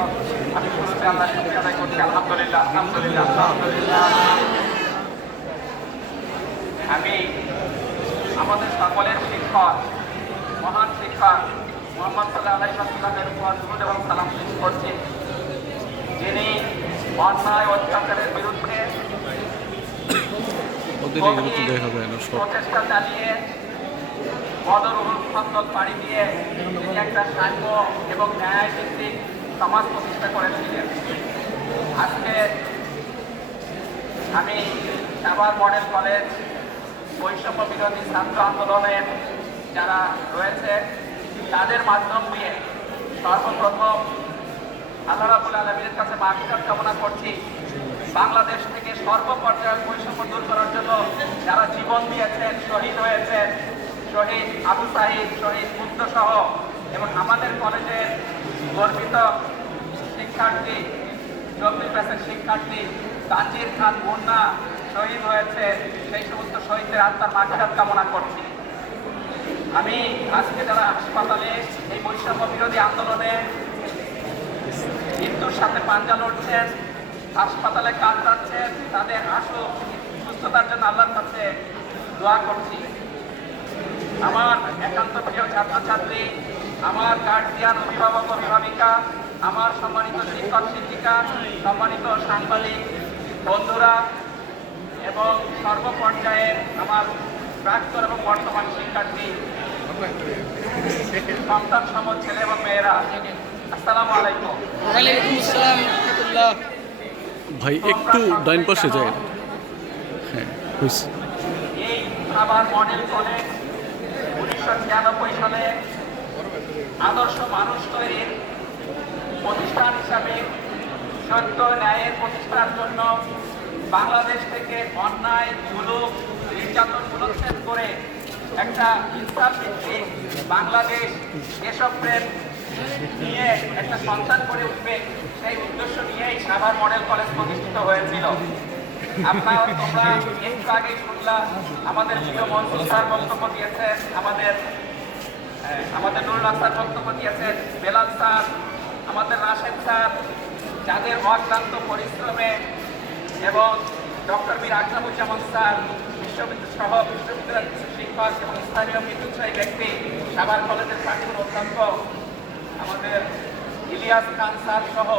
আল্লাহ শুকরিয়া আদায় করছি আলহামদুলিল্লাহ আলহামদুলিল্লাহ আলহামদুলিল্লাহ আমি আমাদের সকলের শিক্ষক মহান শিক্ষক মোহাম্মদ সাল্লাহ আলাইসাল্লামের উপর দুরুদ এবং সালাম পেশ করছি। যিনি অন্যায় অত্যাচারের বিরুদ্ধে প্রচেষ্টা চালিয়ে বদর খন্দক পাড়ি দিয়ে তিনি একটা সাম্য এবং ন্যায় ভিত্তিক সমাজ প্রতিষ্ঠা করেছিলেন। আজকে আমি সাভার মডেল কলেজ বৈষম্য বিরোধী ছাত্র আন্দোলনের যারা রয়েছে, তাদের মাধ্যম দিয়ে সর্বপ্রথম আল্লাহ রাবুল আলমীর কাছে মাফিরাত কামনা করছি, বাংলাদেশ থেকে সর্বপর্যায়ের বৈষম্য দূর করার জন্য যারা জীবন দিয়েছেন, শহীদ হয়েছেন, শহীদ আবু সাহিদ শহীদ মুক্ত সহ এবং আমাদের কলেজের গর্বিত শিক্ষার্থী, চব্বিশ ব্যাচের শিক্ষার্থী তানজির খান মুন্না শহীদ হয়েছে। সেই সমস্ত শহীদদের আত্মার মাফিরাত কামনা করছি। আমি আজকে যারা হাসপাতালে এই বৈষম্য বিরোধী আন্দোলনে মৃত্যুর সাথে পাঞ্জা লড়ছেন হাসপাতালে কাটাচ্ছেন তাদের আশু সুস্থতার জন্য আল্লাহর কাছে দোয়া করছি। আমার একান্ত প্রিয় ছাত্রছাত্রী আমার গার্জিয়ান অভিভাবক অভিভাবিকা আমার সম্মানিত শিক্ষক শিক্ষিকা সম্মানিত সাংবাদিক বন্ধুরা এবং সর্বপর্যায়ের আমার প্রাক্তন এবং বর্তমান শিক্ষার্থী সন্তান সম ছেলে এবং মেয়েরা আসসালামু আলাইকুম। ভাই একটু ডাইন পাশে যায় হ্যাঁ এই আবার মডেল কলেজ উনিশশো ছিয়ানব্বই সালে আদর্শ মানুষ তৈরির প্রতিষ্ঠান হিসাবে সত্য ন্যায়ের প্রতিষ্ঠার জন্য বাংলাদেশ থেকে অন্যায়, জুলুম, নির্যাতন মূলোচ্ছেদ করে একটা ইনসাফ বাংলাদেশ দেশপ্রেম নিয়ে একটা সন্তান করে উঠবে সেই উদ্দেশ্য নিয়েই সাভার মডেল কলেজ প্রতিষ্ঠিত হয়েছিল। আপনারা একটু আগে শুনলাম আমাদের প্রিয় মন্ত্রী স্যার বক্তব্য দিয়েছেন, আমাদের আমাদের নুরুল স্যার বক্তব্য দিয়েছেন, বেলাল স্যার, আমাদের রাশেদ স্যার, যাদের অক্লান্ত পরিশ্রমে এবং ডক্টর বীর আকরামুজ্জামান স্যার, বিশ্ববিদ্যালয় সহ বিশ্ববিদ্যালয়ের কিছু শিক্ষক এবং স্থানীয় বিদ্যুৎসাহী ব্যক্তি, সাভার কলেজের প্রাক্তন অধ্যাপক আমাদের ইলিয়াস খান স্যার সহ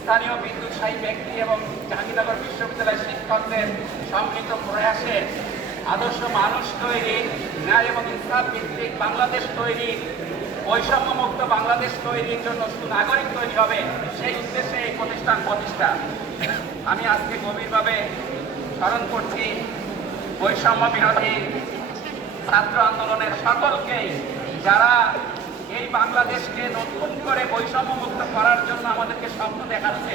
স্থানীয় বিদ্যুৎসাহী ব্যক্তি এবং জাহাঙ্গীরনগর বিশ্ববিদ্যালয়ের শিক্ষকদের সম্মিলিত প্রয়াসে আদর্শ মানুষ তৈরি, ন্যায় এবং ইনসাফ ভিত্তিক বাংলাদেশ তৈরি, বৈষম্যমুক্ত বাংলাদেশ তৈরির জন্য নাগরিক তৈরি হবে, সেই উদ্দেশ্যে এই প্রতিষ্ঠান প্রতিষ্ঠা। আমি আজকে গভীরভাবে স্মরণ করছি বৈষম্য বিরোধী ছাত্র আন্দোলনের সকলকেই, যারা এই বাংলাদেশকে নতুন করে বৈষম্য মুক্ত করার জন্য আমাদেরকে স্বপ্ন দেখাচ্ছে।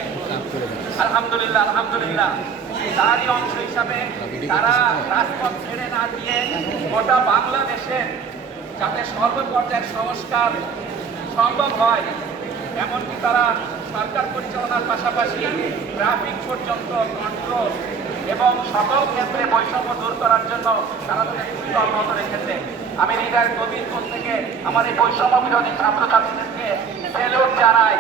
আলহামদুলিল্লাহ আলহামদুলিল্লাহ। তারই অংশ হিসাবে তারা রাজপথ ছেড়ে না দিয়ে গোটা বাংলাদেশের যাতে সর্বপর্যায়ের সংস্কার সম্ভব হয়, এমনকি তারা সরকার পরিচালনার পাশাপাশি ট্রাফিক পর্যন্ত কন্ট্রোল এবং সকল ক্ষেত্রে বৈষম্য দূর করার জন্য তারা তাদের ভূমিকা অব্যাহত রেখেছে। আমি হৃদয়ের গভীর থেকে আমার এই বৈষম্য বিরোধী ছাত্রছাত্রীদেরকে সেলুট জানাই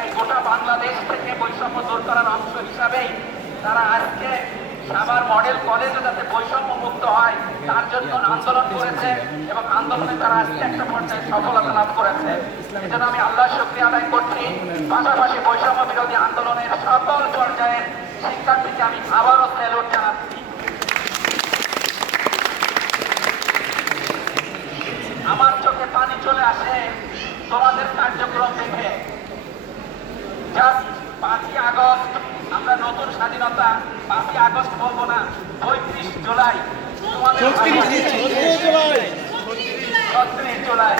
এই গোটা বাংলাদেশ থেকে বৈষম্য দূর করার অংশ হিসাবেই তারা আজকে সাবার মডেল কলেজে যাতে বৈষম্য মুক্ত হয়, তার জন্য আন্দোলন করেছে এবং আন্দোলনে তারা আজকে একটা পর্যায়ে সফলতা লাভ করেছে। এজন্য আমি আল্লাহ শক্তি আদায় করছি। পাশাপাশি বৈষম্য বিরোধী আন্দোলনের সকল পর্যায়ের শিক্ষার্থীকে আমি আবারও স্যালুট জানাচ্ছি আমার চোখে পানি চলে আসে তোমাদের কার্যক্রম দেখে জাস্ট পাঁচই আগস্ট আমরা নতুন স্বাধীনতা পাঁচই আগস্ট বলব না পঁয়ত্রিশ জুলাই। ছত্রিশ জুলাই। ছত্রিশ জুলাই।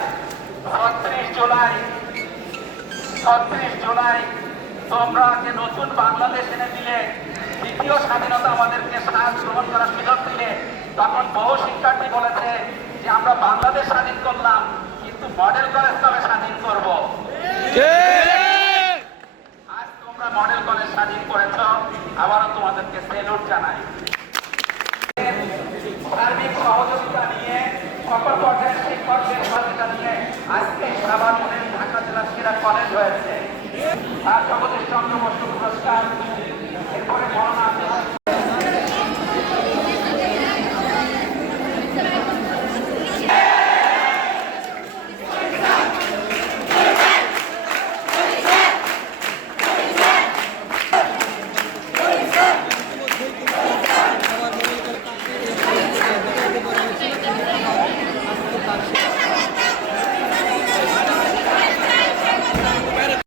ছত্রিশ জুলাই। তোমরা যে নতুন বাংলাদেশ এনে দিলে দ্বিতীয় স্বাধীনতা আমাদেরকে গ্রহণ করার সুযোগ দিলে। তখন বহু শিক্ষার্থী বলেছে যে আমরা বাংলাদেশ স্বাধীন করলাম কিন্তু মডেল কলেজ তবে স্বাধীন করব। আজ তোমরা মডেল কলেজ স্বাধীন করেছ, আবারও তোমাদেরকে সেলুট জানাই। সার্বিক সহযোগিতা নিয়ে, সকল পর্যায়ের শিক্ষক সহযোগিতা নিয়ে আজকে সাবান ঢাকা জেলা সেরা কলেজ হয়েছে। আর সকল